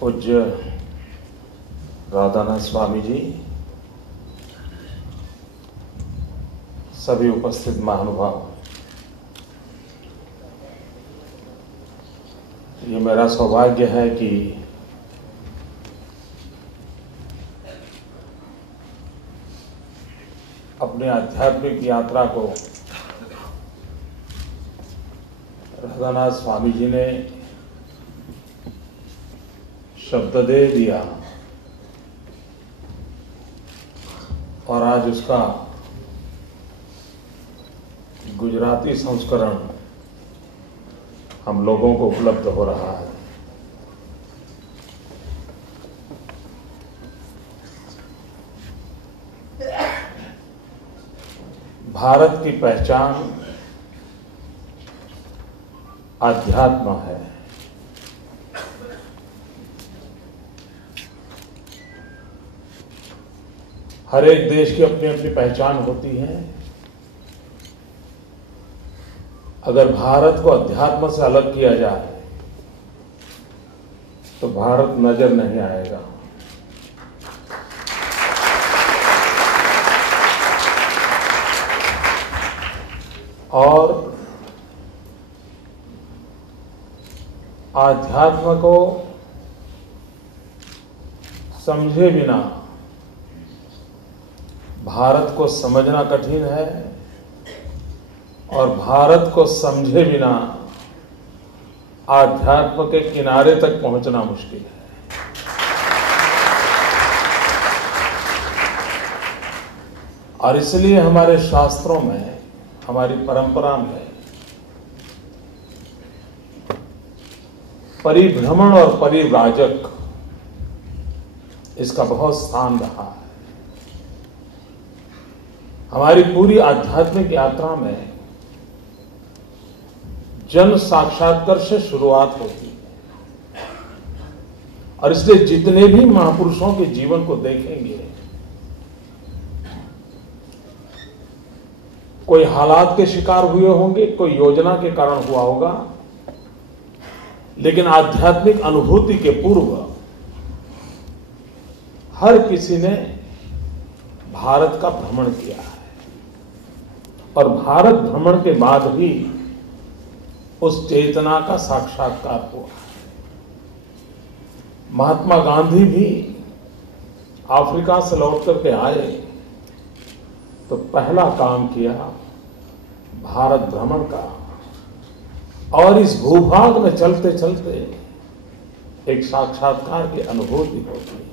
पूज्य राधानाथ स्वामी जी, सभी उपस्थित महानुभाव, ये मेरा सौभाग्य है कि अपने आध्यात्मिक यात्रा को राधानाथ स्वामी जी ने शब्द दे दिया और आज उसका गुजराती संस्करण हम लोगों को उपलब्ध हो रहा है। भारत की पहचान आध्यात्म है। हर एक देश की अपनी अपनी पहचान होती है। अगर भारत को अध्यात्म से अलग किया जाए तो भारत नजर नहीं आएगा। और आध्यात्म को समझे बिना भारत को समझना कठिन है और भारत को समझे बिना आध्यात्म के किनारे तक पहुंचना मुश्किल है। और इसलिए हमारे शास्त्रों में, हमारी परंपरा में परिभ्रमण और परिव्राजक इसका बहुत स्थान रहा है। हमारी पूरी आध्यात्मिक यात्रा में जन साक्षात्कार से शुरुआत होती है और इसलिए जितने भी महापुरुषों के जीवन को देखेंगे, कोई हालात के शिकार हुए होंगे, कोई योजना के कारण हुआ होगा, लेकिन आध्यात्मिक अनुभूति के पूर्व हर किसी ने भारत का भ्रमण किया है और भारत भ्रमण के बाद ही उस चेतना का साक्षात्कार हुआ। महात्मा गांधी भी अफ्रीका से लौट करके आए तो पहला काम किया भारत भ्रमण का, और इस भूभाग में चलते चलते एक साक्षात्कार की अनुभूति होती है।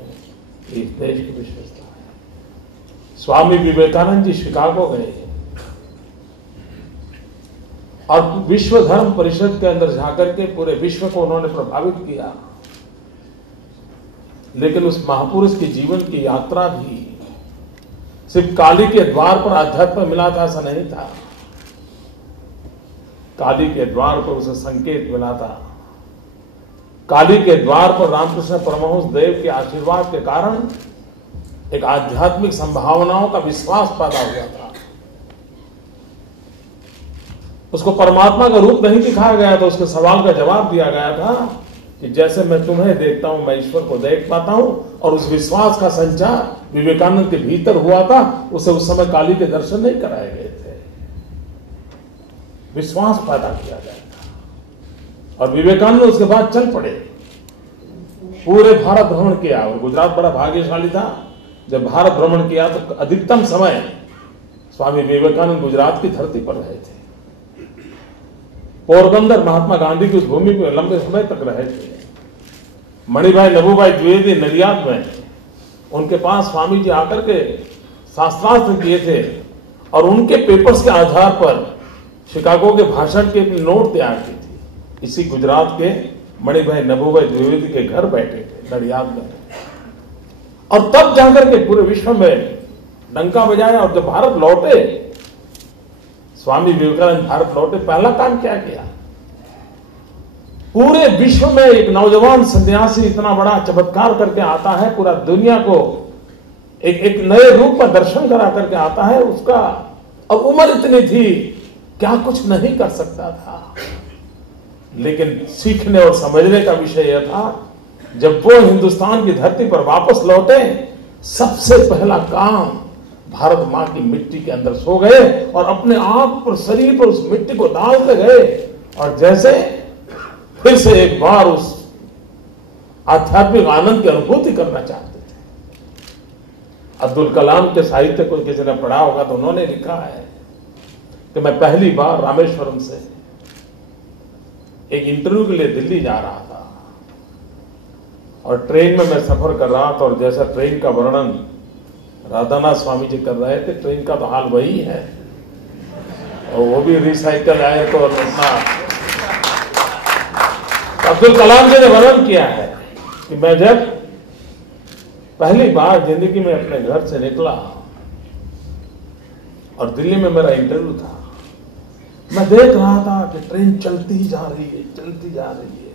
इस देश की विशेषता है। स्वामी विवेकानंद जी शिकागो गए और विश्व धर्म परिषद के अंदर जाकर के पूरे विश्व को उन्होंने प्रभावित किया, लेकिन उस महापुरुष के जीवन की यात्रा भी सिर्फ काली के द्वार पर अध्यात्म मिला था ऐसा नहीं था। काली के द्वार पर उसे संकेत मिला था। काली के द्वार पर रामकृष्ण परमहंस देव के आशीर्वाद के कारण एक आध्यात्मिक संभावनाओं का विश्वास पैदा हुआ था। उसको परमात्मा का रूप नहीं दिखाया गया था, उसके सवाल का जवाब दिया गया था कि जैसे मैं तुम्हें देखता हूं, मैं ईश्वर को देख पाता हूं। और उस विश्वास का संचार विवेकानंद के भीतर हुआ था। उसे उस समय काली के दर्शन नहीं कराए गए थे, विश्वास पैदा किया गया था। और विवेकानंद उसके बाद चल पड़े, पूरे भारत भ्रमण किया। और गुजरात बड़ा भाग्यशाली था, जब भारत भ्रमण किया तो अधिकतम समय स्वामी विवेकानंद गुजरात की धरती पर रहे थे। पोरबंदर महात्मा गांधी की उस भूमि पर लंबे समय तक रहे थे। मणिभाई नभुभाई द्विवेदी नडियाद में उनके पास स्वामी जी आकर के शास्त्रार्थ किए थे और उनके पेपर्स के आधार पर शिकागो के भाषण के नोट तैयार की थी। इसी गुजरात के मणिभाई नभुभाई द्विवेदी के घर बैठे थे नडियाद में, और तब जाकर के पूरे विश्व में डंका बजाया। और जब भारत लौटे, स्वामी विवेकानंद भारत लौटे, पहला काम क्या किया? पूरे विश्व में एक नौजवान सन्यासी इतना बड़ा चमत्कार करके आता है, पूरा दुनिया को एक नए रूप का दर्शन करा करके आता है। उसका अब उम्र इतनी थी, क्या कुछ नहीं कर सकता था, लेकिन सीखने और समझने का विषय यह था जब वो हिंदुस्तान की धरती पर वापस लौटे, सबसे पहला काम भारत मां की मिट्टी के अंदर सो गए और अपने आप पर, शरीर पर उस मिट्टी को डालते गए और जैसे फिर से एक बार उस आध्यात्मिक आनंद की अनुभूति करना चाहते थे। अब्दुल कलाम के साहित्य को किसी ने पढ़ा होगा तो उन्होंने लिखा है कि मैं पहली बार रामेश्वरम से एक इंटरव्यू के लिए दिल्ली जा रहा था और ट्रेन में मैं सफर कर रहा था और जैसा ट्रेन का वर्णन राधानाथ स्वामी जी कर रहे थे, ट्रेन का तो हाल वही है और वो भी रिसाइकल आए तो अपना अब्दुल कलाम जी ने वर्णन किया है कि मैं जब पहली बार जिंदगी में अपने घर से निकला और दिल्ली में मेरा इंटरव्यू था, मैं देख रहा था कि ट्रेन चलती ही जा रही है, चलती जा रही है,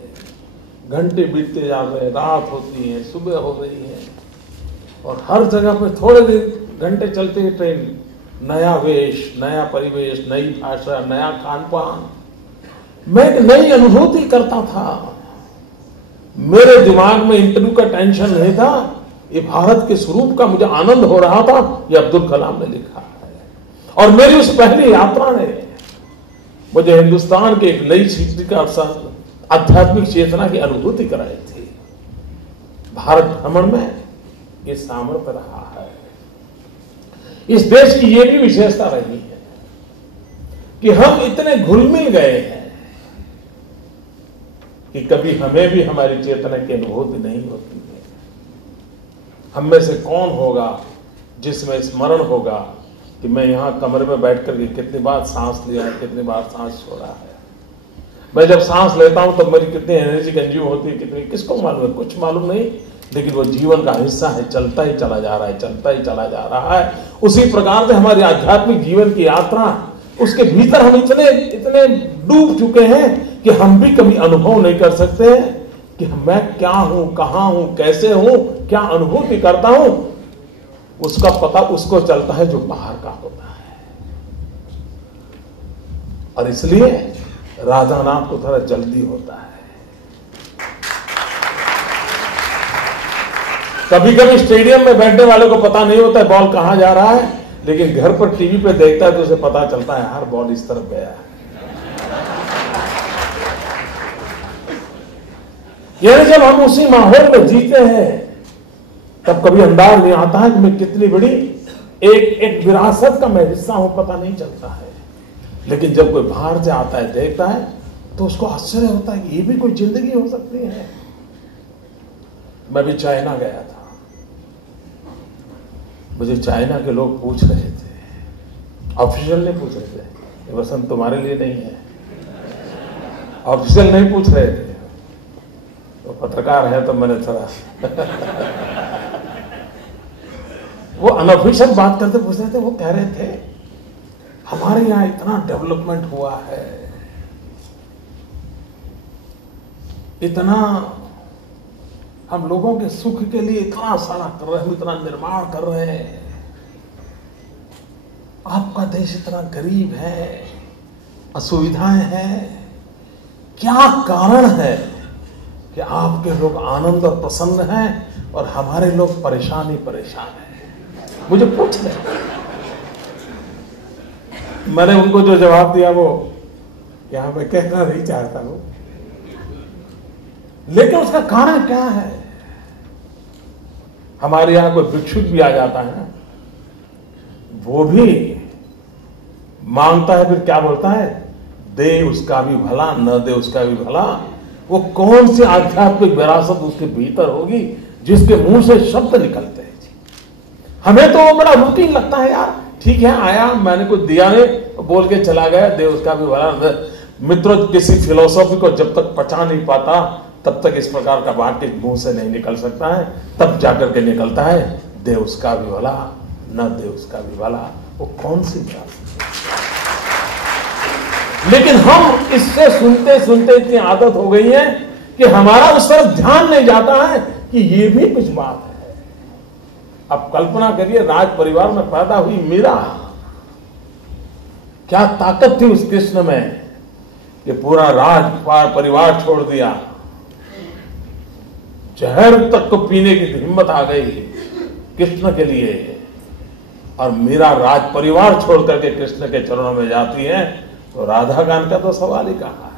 घंटे बीतते जा रहे हैं, रात होती है, सुबह हो रही है और हर जगह पर थोड़े दिन घंटे चलते ही ट्रेन, नया वेश, नया परिवेश, नई भाषा, नया खान पान, मैं एक नई अनुभूति करता था। मेरे दिमाग में इंटरव्यू का टेंशन नहीं था, ये भारत के स्वरूप का मुझे आनंद हो रहा था। ये अब्दुल कलाम ने लिखा है और मेरी उस पहली यात्रा ने मुझे हिंदुस्तान के एक नई सृष्टि का आध्यात्मिक चेतना की अनुभूति कराई थी। भारत भ्रमण में ये सामर्थ्य रहा है। इस देश की ये भी विशेषता रही है कि हम इतने घुल मिल गए हैं कि कभी हमें भी हमारी चेतना की अनुभूति नहीं होती है। हम में से कौन होगा जिसमें स्मरण होगा कि मैं यहां कमरे में बैठ करके कितनी बार सांस लिया है, कितनी बार सांस छोड़ा है। मैं जब सांस लेता हूं तो मेरी कितनी एनर्जी कंज्यूम होती है, कितनी, किसको मालूम है? कुछ मालूम नहीं, लेकिन वो जीवन का हिस्सा है, चलता ही चला जा रहा है, चलता ही चला जा रहा है। उसी प्रकार से हमारी आध्यात्मिक जीवन की यात्रा, उसके भीतर हम इतने इतने डूब चुके हैं कि हम भी कभी अनुभव नहीं कर सकते कि मैं क्या हूं, कहां हूं, कैसे हूं, क्या अनुभूति करता हूं। उसका पता उसको चलता है जो बाहर का होता है। और इसलिए राधानाथ को थोड़ा जल्दी होता है। कभी कभी स्टेडियम में बैठने वाले को पता नहीं होता है बॉल कहां जा रहा है, लेकिन घर पर टीवी पे देखता है तो उसे पता चलता है यार बॉल इस तरफ गया है। यानी जब हम उसी माहौल में जीते हैं तब कभी अंदाज नहीं आता है कि मैं कितनी बड़ी एक विरासत का मैं हिस्सा हूं, पता नहीं चलता है। लेकिन जब कोई बाहर से आता है, देखता है, तो उसको आश्चर्य होता है कि ये भी कोई जिंदगी हो सकती है। मैं भी चाइना गया था, मुझे चाइना के लोग पूछ रहे थे, ऑफिशियल नहीं पूछ रहे थे, ये वसंत तुम्हारे लिए नहीं है, ऑफिशियल नहीं पूछ रहे थे, तो पत्रकार है तो मैंने थोड़ा वो अनऑफिशियल बात करते पूछ रहे थे। वो कह रहे थे हमारे यहां इतना डेवलपमेंट हुआ है, इतना हम लोगों के सुख के लिए इतना सारा कर रहे हैं, हम इतना निर्माण कर रहे हैं, आपका देश इतना गरीब है, असुविधाएं हैं, क्या कारण है कि आपके लोग आनंद और प्रसन्न हैं और हमारे लोग परेशान ही परेशान हैं? मुझे पूछ रहे। मैंने उनको जो जवाब दिया वो यहां मैं कहना नहीं चाहता हूं, लेकिन उसका कारण क्या है? हमारे यहां कोई भिक्षुक भी आ जाता है ना, वो भी मांगता है, फिर क्या बोलता है, दे उसका भी भला, न दे उसका भी भला। वो कौन सी आध्यात्मिक विरासत उसके भीतर होगी जिसके मुंह से शब्द निकलते हैं? हमें तो वो बड़ा रूटीन लगता है यार, ठीक है आया, मैंने कुछ दिया नहीं, बोल के चला गया, दे उसका भी भला। मित्रों, किसी फिलोसॉफी को जब तक पचा नहीं पाता तब तक इस प्रकार का वाक्य मुंह से नहीं निकल सकता है। तब जाकर के निकलता है, दे उसका भी भला, न दे उसका भी भला। वो कौन सी बात? लेकिन हम इससे सुनते सुनते इतनी आदत हो गई है कि हमारा उस तरफ ध्यान नहीं जाता है कि ये भी कुछ बात है। अब कल्पना करिए, राज परिवार में पैदा हुई मीरा, क्या ताकत थी उस कृष्ण में कि पूरा राज परिवार छोड़ दिया जहर तक को पीने की हिम्मत आ गई कृष्ण के लिए, और मीरा राज परिवार छोड़ करके कृष्ण के चरणों में जाती है, तो राधा गान का तो सवाल ही कहां है।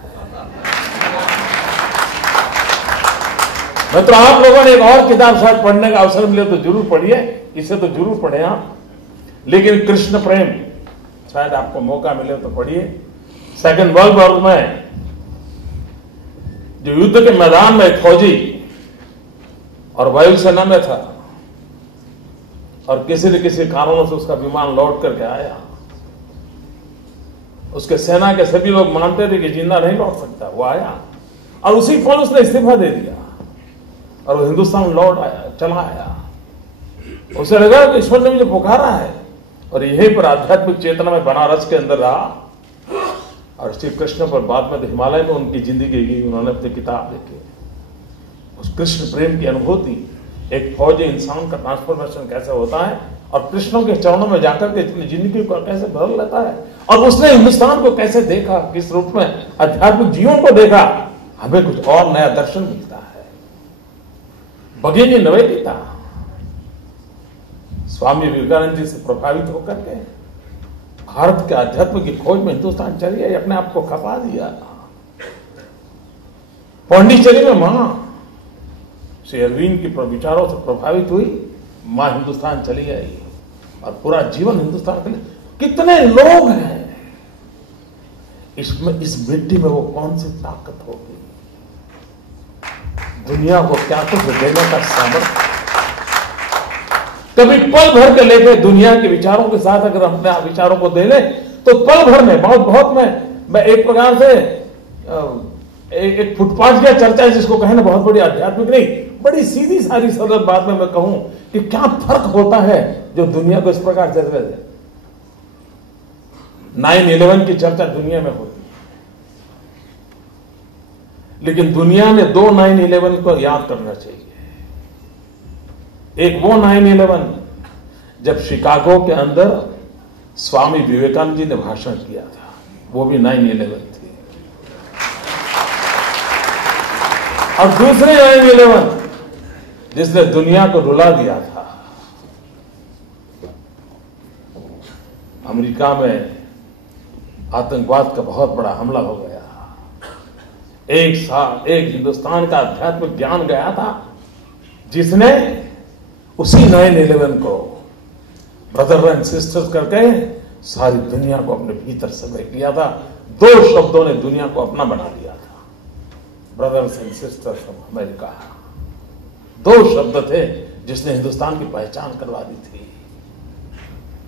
मैं तो आप लोगों ने एक और किताब शायद पढ़ने का अवसर मिले तो जरूर पढ़िए, इसे तो जरूर पढ़े आप, लेकिन कृष्ण प्रेम शायद आपको मौका मिले तो पढ़िए। सेकेंड वर्ल्ड वॉर में जो युद्ध के मैदान में फौजी और वायुसेना में था, और किसी न किसी कारणों से उसका विमान लौट करके आया, उसके सेना के सभी लोग मानते थे कि जिंदा नहीं लौट सकता, वो आया और उसी पल उसने इस्तीफा दे दिया और वो हिंदुस्तान लौट आया, चला आया। उसे लगा कि ईश्वर ने मुझे पुकारा है, और यहीं पर आध्यात्मिक चेतना में बनारस के अंदर रहा, और श्री कृष्ण पर बाद में हिमालय में उनकी जिंदगी गई, उन्होंने अपनी किताब लिखी। उस कृष्ण प्रेम की अनुभूति, एक फौजी इंसान का ट्रांसफॉर्मेशन कैसे होता है, और कृष्णों के चरणों में जाकर के अपनी जिंदगी को कैसे बदल लेता है, और उसने हिंदुस्तान को कैसे देखा, किस रूप में आध्यात्मिक जीवों को देखा, हमें कुछ और नया दर्शन मिलता है। भगिनी निवेदिता स्वामी विवेकानंद जी से प्रभावित होकर के भारत के अध्यात्म की खोज में हिंदुस्तान चली गई, अपने आप को खपा दिया। पांडिचेरी में मां श्री अरविंद के विचारों से प्रभावित हुई, मां हिंदुस्तान चली आई, और पूरा जीवन हिंदुस्तान के लिए। कितने लोग हैं इसमें, इस मिट्टी में वो कौन सी ताकत होगी, दुनिया को क्या कुछ देने का सामर्थ्य। कभी पल भर के लेके दुनिया के विचारों के साथ अगर हम अपने विचारों को दे ले, तो पल भर में बहुत मैं एक प्रकार से एक फुटपाथ की चर्चा है जिसको कहे ना, बहुत बड़ी आध्यात्मिक नहीं, बड़ी सीधी सारी सरल बात में मैं कहूं कि क्या फर्क होता है जो दुनिया को इस प्रकार चर्चा दे। 9/11 की चर्चा दुनिया में होती है, लेकिन दुनिया ने 2 9/11 को याद करना चाहिए। एक वो 9/11 जब शिकागो के अंदर स्वामी विवेकानंद जी ने भाषण किया था, वो भी 9/11 थी, और दूसरे 9/11 जिसने दुनिया को रुला दिया था, अमेरिका में आतंकवाद का बहुत बड़ा हमला हो गया। एक हिंदुस्तान का आध्यात्मिक ज्ञान गया था, जिसने उसी 9/11 को ब्रदर एंड सिस्टर्स करके सारी दुनिया को अपने भीतर समय किया था। 2 शब्दों ने दुनिया को अपना बना लिया था, brothers and sisters of America. 2 शब्द थे जिसने हिंदुस्तान की पहचान करवा दी थी।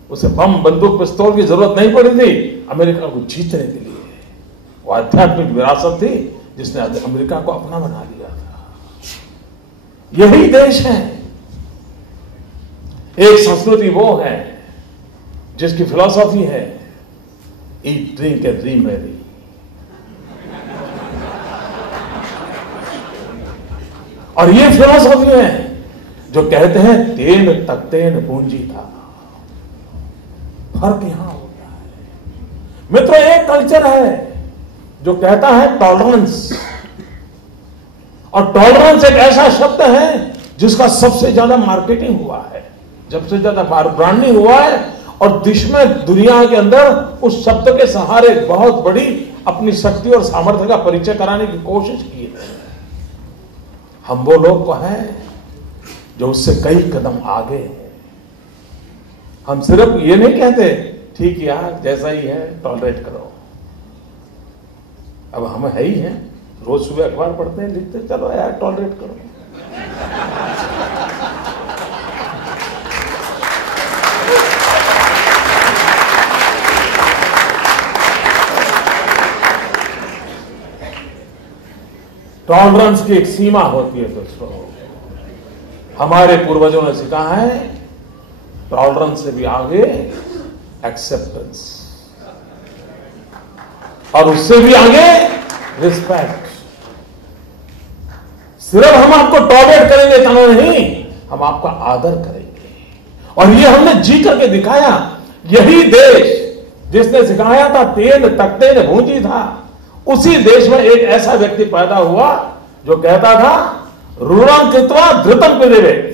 उसे बम बंदूक पिस्तौल की जरूरत नहीं पड़ी थी अमेरिका को जीतने के लिए। वो आध्यात्मिक विरासत थी जिसने अमेरिका को अपना बना लिया था। यही देश है। एक संस्कृति वो है जिसकी फिलॉसफी है ईट ड्रिंक एंड रीमैरी। और ये फिलॉसफी है जो कहते हैं तेन तख्तेन पूंजी था। फर्क यहां होता है मित्रों, एक कल्चर है जो कहता है टॉलरेंस, और टॉलरेंस एक ऐसा शब्द है जिसका सबसे ज्यादा मार्केटिंग हुआ है, सबसे ज्यादा ब्रांडिंग हुआ है, और देश में दुनिया के अंदर उस शब्द के सहारे बहुत बड़ी अपनी शक्ति और सामर्थ्य का परिचय कराने की कोशिश की है। हम वो लोग को हैं जो उससे कई कदम आगे हैं। हम सिर्फ ये नहीं कहते ठीक यार जैसा ही है टॉलरेट करो। अब हम है ही हैं, रोज सुबह अखबार पढ़ते हैं, लिखते चलो यार टॉलरेट करो। टॉलरेंस की एक सीमा होती है दोस्तों। हमारे पूर्वजों ने सिखाया है टॉलरेंस से भी आगे एक्सेप्टेंस, और उससे भी आगे रिस्पेक्ट। सिर्फ हम आपको टॉलरेट करेंगे इतना नहीं, हम आपका आदर करेंगे। और ये हमने जी करके दिखाया। यही देश जिसने सिखाया था तेन तख्ते ने भूंजी था, उसी देश में एक ऐसा व्यक्ति पैदा हुआ जो कहता था ऋणम कृत्वा धृतम पिबेत,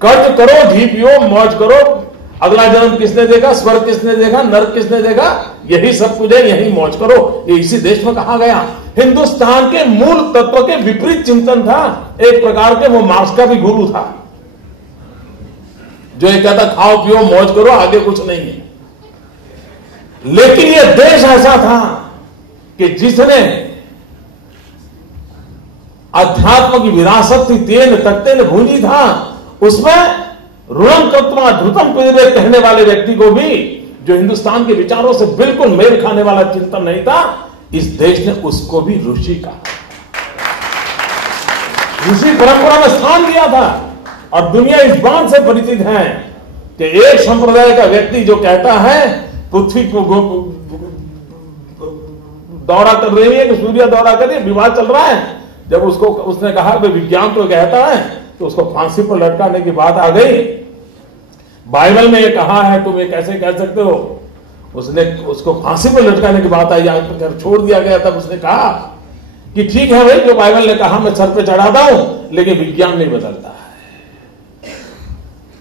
कर्ज करो, घी पियो, मौज करो, अगला जन्म किसने देखा, स्वर्ग किसने देखा, नरक किसने देखा, यही सब कुछ है, यही मौज करो। ये इसी देश में कहा गया। हिंदुस्तान के मूल तत्व के विपरीत चिंतन था। एक प्रकार के वो मार्क्स का भी गुरु था, जो ये कहता खाओ पियो मौज करो, आगे कुछ नहीं है। लेकिन ये देश ऐसा था कि जिसने अध्यात्म की विरासत थी, तेन तख्ते ने भूनी था, उसमें ऋणम कृत्वा धृतम पिबेत कहने वाले व्यक्ति को भी, जो हिंदुस्तान के विचारों से बिल्कुल मेल खाने वाला चिंतन नहीं था, इस देश ने उसको भी ऋषि कहा, ऋषि परंपरा में स्थान दिया था। और दुनिया इस बात से परिचित है कि एक संप्रदाय का व्यक्ति जो कहता है पृथ्वी को दौरा कर रही है कि सूर्य दौरा कर रही है, विवाद चल रहा है, जब उसने कहा कि विज्ञान तो कहता है, तो उसको फांसी पर लटकाने की बात आ गई। बाइबल में ये कहा है, तुम ये कैसे कह सकते हो? उसको फांसी पर लटकाने की बात आई, आज छोड़ दिया गया। तब उसने कहा कि ठीक है भाई, जो बाइबल ने कहा मैं सर पे चढ़ाता हूं, लेकिन विज्ञान नहीं बदलता है।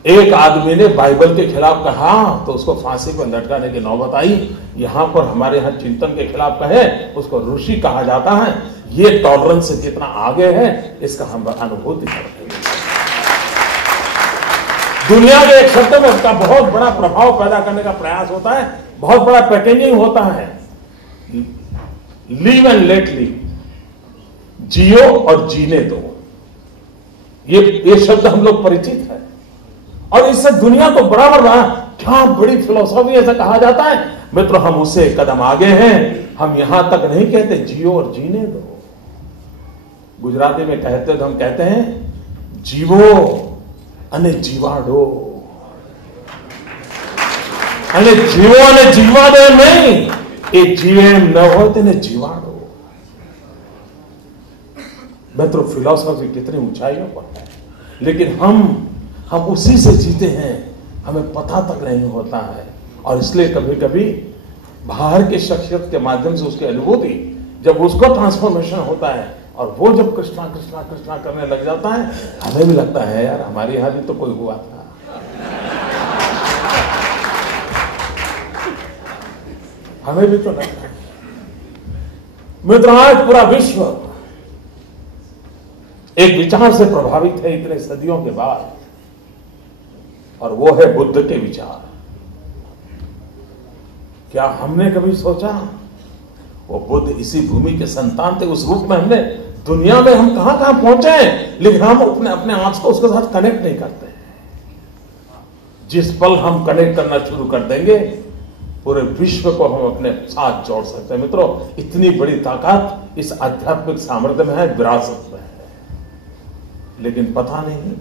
एक आदमी ने बाइबल के खिलाफ कहा तो उसको फांसी पर लटकाने की नौबत आई। यहां पर हमारे यहां चिंतन के खिलाफ कहे, उसको ऋषि कहा जाता है। ये टॉलरेंस से कितना आगे है, इसका हम अनुभूति करते हैं। दुनिया के एक शब्द में उसका बहुत बड़ा प्रभाव पैदा करने का प्रयास होता है, बहुत बड़ा पैकेजिंग होता है। लिव एंड लेट लिव, जियो और जीने दो, ये शब्द हम लोग परिचित है। और इससे दुनिया को बराबर क्या बड़ी फिलोसॉफी ऐसा कहा जाता है। मित्रों, हम उससे कदम आगे हैं। हम यहां तक नहीं कहते जियो और जीने दो। गुजराती में कहते तो हम कहते हैं जीवो अने जीवाडो, अने जीवो अने जीवाडो नहीं, ये जीवेम न हो तेने जीवाडो। मित्रों, फिलोसॉफी कितनी ऊंचाइयों पर है, लेकिन हम उसी से जीते हैं, हमें पता तक नहीं होता है। और इसलिए कभी कभी बाहर की शख्सियत के माध्यम से उसकी अनुभूति, जब उसको ट्रांसफॉर्मेशन होता है और वो जब कृष्णा कृष्णा कृष्णा करने लग जाता है, हमें भी लगता है यार हमारे यहां भी तो कोई हुआ था। हमें भी तो लगता है। मित्रों, आज पूरा विश्व एक विचार से प्रभावित है इतने सदियों के बाद, और वो है बुद्ध के विचार। क्या हमने कभी सोचा वो बुद्ध इसी भूमि के संतान थे? उस रूप में हमने दुनिया में हम कहां कहां पहुंचे हैं, लेकिन हम अपने आप को उसके साथ कनेक्ट नहीं करते हैं। जिस पल हम कनेक्ट करना शुरू कर देंगे, पूरे विश्व को हम अपने साथ जोड़ सकते हैं। मित्रों, इतनी बड़ी ताकत इस आध्यात्मिक सामर्थ्य में है, विरासत में है। लेकिन पता नहीं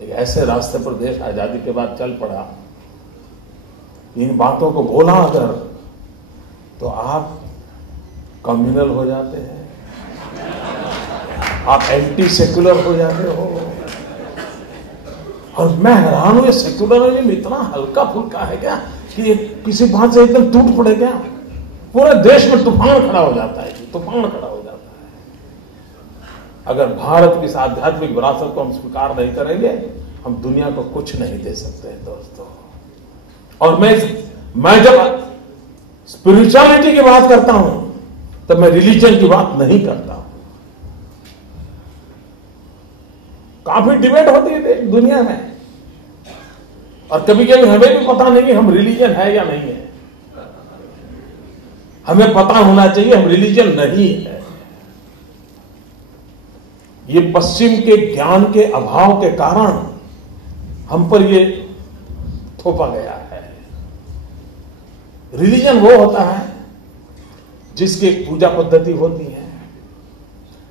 एक ऐसे रास्ते पर देश आजादी के बाद चल पड़ा, इन बातों को बोला अगर, तो आप कम्युनल हो जाते हैं, आप एंटी सेक्युलर हो जाते हो। और मैं हैरान हूं, ये सेक्युलरिज्म इतना हल्का फुल्का है क्या कि ये किसी बात से एकदम टूट पड़े क्या? पूरे देश में तूफान खड़ा हो जाता है, तूफान खड़ा हो जाता है। अगर भारत की इस आध्यात्मिक विरासत को हम स्वीकार नहीं करेंगे, हम दुनिया को कुछ नहीं दे सकते दोस्तों। और मैं जब स्पिरिचुअलिटी की बात करता हूं, तब मैं रिलीजन की बात नहीं करता हूं। काफी डिबेट होती है दुनिया में, और कभी कभी हमें भी पता नहीं हम रिलीजन है या नहीं है। हमें पता होना चाहिए हम रिलीजन नहीं है। ये पश्चिम के ज्ञान के अभाव के कारण हम पर ये थोपा गया है। रिलीजन वो होता है जिसकी एक पूजा पद्धति होती है,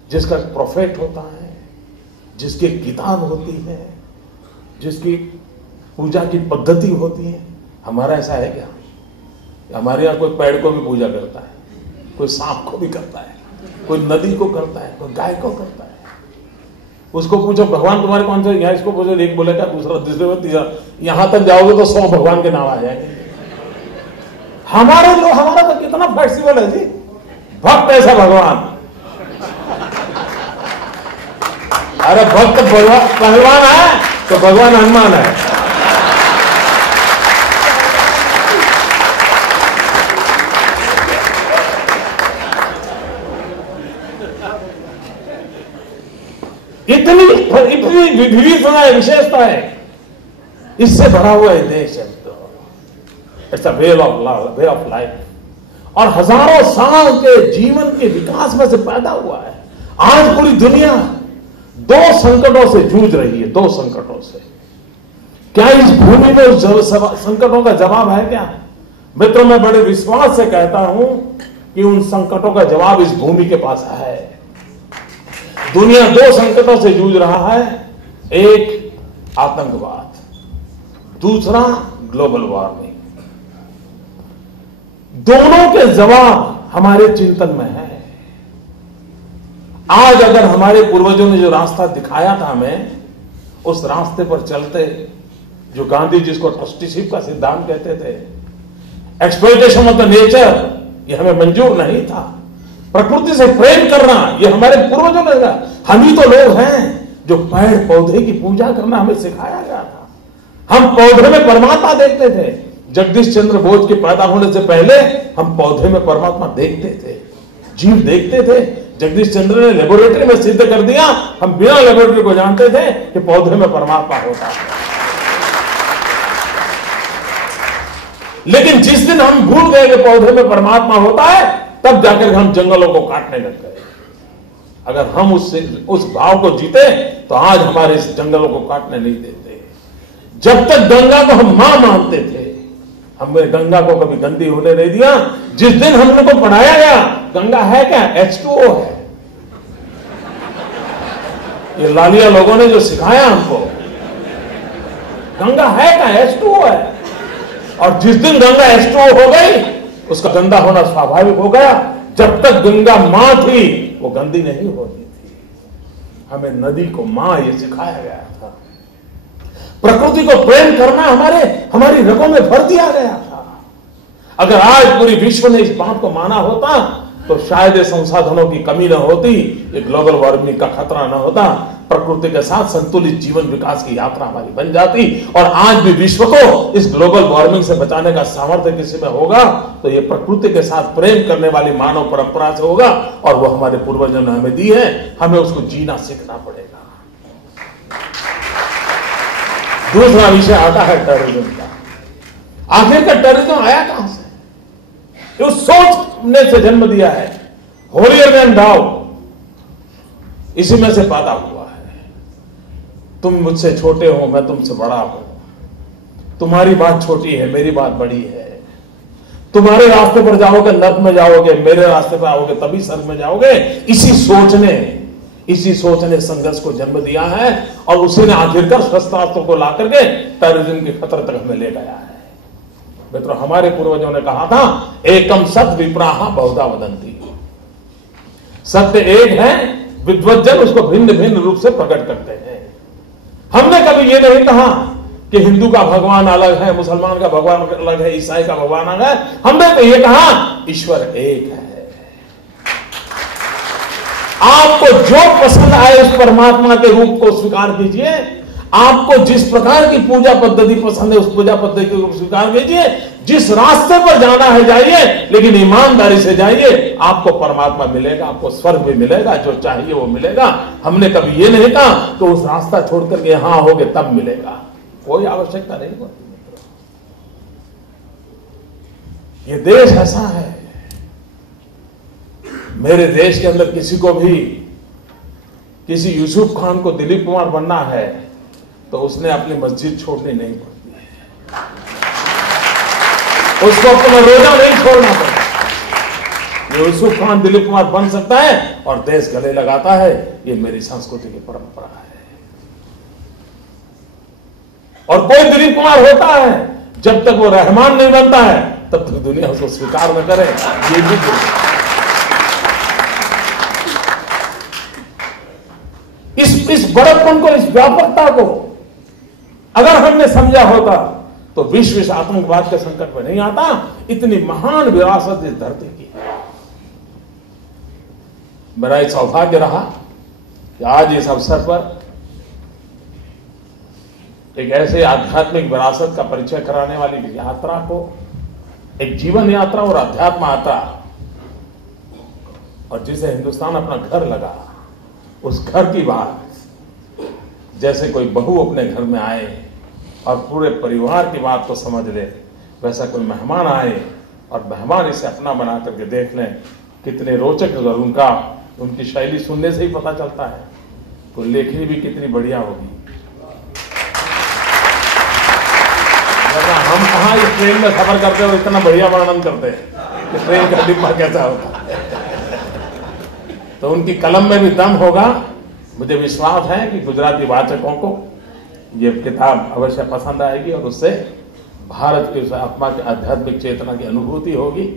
जिसका प्रोफेट होता है, जिसकी एक किताब होती है, जिसकी पूजा की पद्धति होती है। हमारा ऐसा है क्या? हमारे यहां कोई पेड़ को भी पूजा करता है, कोई सांप को भी करता है, कोई नदी को करता है, कोई गाय को करता है। उसको पूछो भगवान तुम्हारे कौन से, यहाँ इसको पूछो, एक बोलेगा, दूसरा दूसरे तीसरा, यहां तक जाओगे तो 100 भगवान के नाम आ जाएंगे। हमारा तो कितना फ्लेक्सिबल है जी, भक्त ऐसा भगवान। अरे भक्त पहलवान है तो भगवान हनुमान है। इतनी विविधता है, विशेषता है, इससे भरा हुआ है देश है। It's a way of life. और हजारों साल के जीवन के विकास में से पैदा हुआ है। आज पूरी दुनिया दो संकटों से जूझ रही है, दो संकटों से। क्या इस भूमि में उस संकटों का जवाब है क्या? मित्रों, मैं बड़े विश्वास से कहता हूं कि उन संकटों का जवाब इस भूमि के पास है। दुनिया दो संकटों से जूझ रहा है, एक आतंकवाद, दूसरा ग्लोबल वार्मिंग। दोनों के जवाब हमारे चिंतन में है। आज अगर हमारे पूर्वजों ने जो रास्ता दिखाया था हमें, उस रास्ते पर चलते, जो गांधी जिसको ट्रस्टीशिप का सिद्धांत कहते थे, एक्सप्लॉयटेशन ऑफ द नेचर, ये हमें मंजूर नहीं था। प्रकृति से प्रेम करना, ये हमारे पूर्वजों ने कहा। हम ही तो लोग हैं जो पेड़ पौधे की पूजा करना हमें सिखाया गया था। हम पौधे में परमात्मा देखते थे। जगदीश चंद्र बोस के पैदा होने से पहले हम पौधे में परमात्मा देखते थे, जीव देखते थे। जगदीश चंद्र ने लेबोरेटरी में सिद्ध कर दिया, हम बिना लेबोरेटरी को जानते थे कि पौधे में परमात्मा होता है। लेकिन जिस दिन हम भूल गए कि पौधे में परमात्मा होता है, तब जाकर हम जंगलों को काटने लग गए। अगर हम उस भाव को जीते तो आज हमारे इस जंगलों को काटने नहीं देते। जब तक गंगा को हम मां मानते थे, हमने गंगा को कभी गंदी होने नहीं दिया। जिस दिन हम लोग को पढ़ाया गया गंगा है क्या, H2O है, ये लालिया लोगों ने जो सिखाया हमको, गंगा है क्या, H2O है। और जिस दिन गंगा H2O हो गई, उसका गंदा होना स्वाभाविक हो गया। जब तक गंगा मां थी वो गंदी नहीं होती थी। हमें नदी को मां ये सिखाया गया था। प्रकृति को प्रेम करना हमारी रगों में भर दिया गया था। अगर आज पूरी विश्व ने इस बात को माना होता तो शायद ये संसाधनों की कमी न होती, ये ग्लोबल वार्मिंग का खतरा न होता, प्रकृति के साथ संतुलित जीवन विकास की यात्रा हमारी बन जाती। और आज भी विश्व को इस ग्लोबल वार्मिंग से बचाने का सामर्थ्य किसी में होगा तो ये प्रकृति के साथ प्रेम करने वाली मानव परंपरा से होगा, और वो हमारे पूर्वजों ने हमें दी है। हमें उसको जीना सीखना पड़ेगा। दूसरा विषय आता है टेररिज्म का। आखिर का टेररिज्म आया कहां से? उस सोच ने से जन्म दिया है, होलियर देन दाउ, इसी में से पैदा हुआ है। तुम मुझसे छोटे हो, मैं तुमसे बड़ा हूं, तुम्हारी बात छोटी है, मेरी बात बड़ी है। तुम्हारे रास्ते पर जाओगे नर्क में जाओगे, मेरे रास्ते पर आओगे तभी स्वर्ग में जाओगे। इसी सोच ने संघर्ष को जन्म दिया है, और उसी ने आखिरकार शस्त्रास्त्रों को ला करके टेररिज्म के खतरे तक हमें ले गया है। मित्रों, हमारे पूर्वजों ने कहा था, एकम सत विप्राहा बहुधा वदंती। सत्य एक है, विद्वज्जन उसको भिन्न भिन्न रूप से प्रकट करते हैं। हमने कभी ये नहीं कहा कि हिंदू का भगवान अलग है, मुसलमान का भगवान अलग है, ईसाई का भगवान अलग है। हमने तो ये कहा ईश्वर एक है। आपको जो पसंद आए उस परमात्मा के रूप को स्वीकार कीजिए। आपको जिस प्रकार की पूजा पद्धति पसंद है उस पूजा पद्धति को स्वीकार कीजिए। जिस रास्ते पर जाना है जाइए, लेकिन ईमानदारी से जाइए। आपको परमात्मा मिलेगा, आपको स्वर्ग भी मिलेगा, जो चाहिए वो मिलेगा। हमने कभी ये नहीं कहा तो उस रास्ता छोड़कर के यहां होगे तब मिलेगा, कोई आवश्यकता नहीं होती। ये देश ऐसा है, मेरे देश के अंदर किसी को भी, किसी यूसुफ खान को दिलीप कुमार बनना है तो उसने अपनी मस्जिद छोड़नी नहीं पड़ती है, उसको अपना रोजा नहीं छोड़ना पड़ता। यूसुफ खान दिलीप कुमार बन सकता है और देश गले लगाता है। ये मेरी संस्कृति की परंपरा है। और कोई दिलीप कुमार होता है, जब तक वो रहमान नहीं बनता है तब तक दुनिया उसको स्वीकार न करे। ये भी इस बड़प्पन को, इस व्यापकता को अगर हमने समझा होता तो विश्व इस आतंकवाद के संकट में नहीं आता। इतनी महान विरासत इस धरती की है। मेरा एक सौभाग्य रहा कि आज इस अवसर पर एक ऐसे आध्यात्मिक विरासत का परिचय कराने वाली यात्रा को, एक जीवन यात्रा और अध्यात्म यात्रा, और जिसे हिंदुस्तान अपना घर लगा, उस घर की बात जैसे कोई बहू अपने घर में आए और पूरे परिवार की बात को समझ ले, वैसा कोई मेहमान आए और मेहमान इसे अपना बना करके देख लें, कितने रोचक और उनकी शैली सुनने से ही पता चलता है। तो लेखनी भी कितनी बढ़िया होगी। हम कहाँ इस ट्रेन में सफर करते और इतना बढ़िया वर्णन करते हैं कि ट्रेन का डिब्बा कैसा होता है। तो उनकी कलम में भी दम होगा। मुझे विश्वास है कि गुजराती वाचकों को ये किताब अवश्य पसंद आएगी और उससे भारत की उस आत्मा की आध्यात्मिक चेतना की अनुभूति होगी।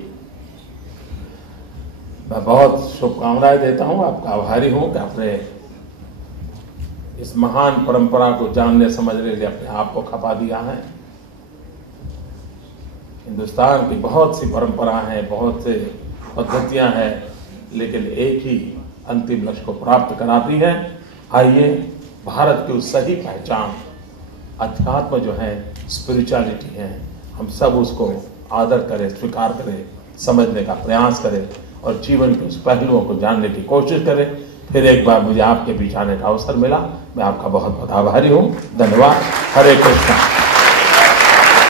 मैं बहुत शुभकामनाएं देता हूं, आपका आभारी हूं कि आपने इस महान परंपरा को जानने समझने के लिए अपने आप को खपा दिया है। हिंदुस्तान की बहुत सी परंपरा हैं, बहुत से पद्धतियां हैं, लेकिन एक ही अंतिम लक्ष्य को प्राप्त कराती है। आइए भारत की उस सही पहचान अध्यात्म जो है, स्पिरिचुअलिटी है, हम सब उसको आदर करें, स्वीकार करें, समझने का प्रयास करें और जीवन के उस पहलुओं को जानने की कोशिश करें। फिर एक बार मुझे आपके बीच आने का अवसर मिला, मैं आपका बहुत बहुत आभारी हूँ। धन्यवाद। हरे कृष्णा।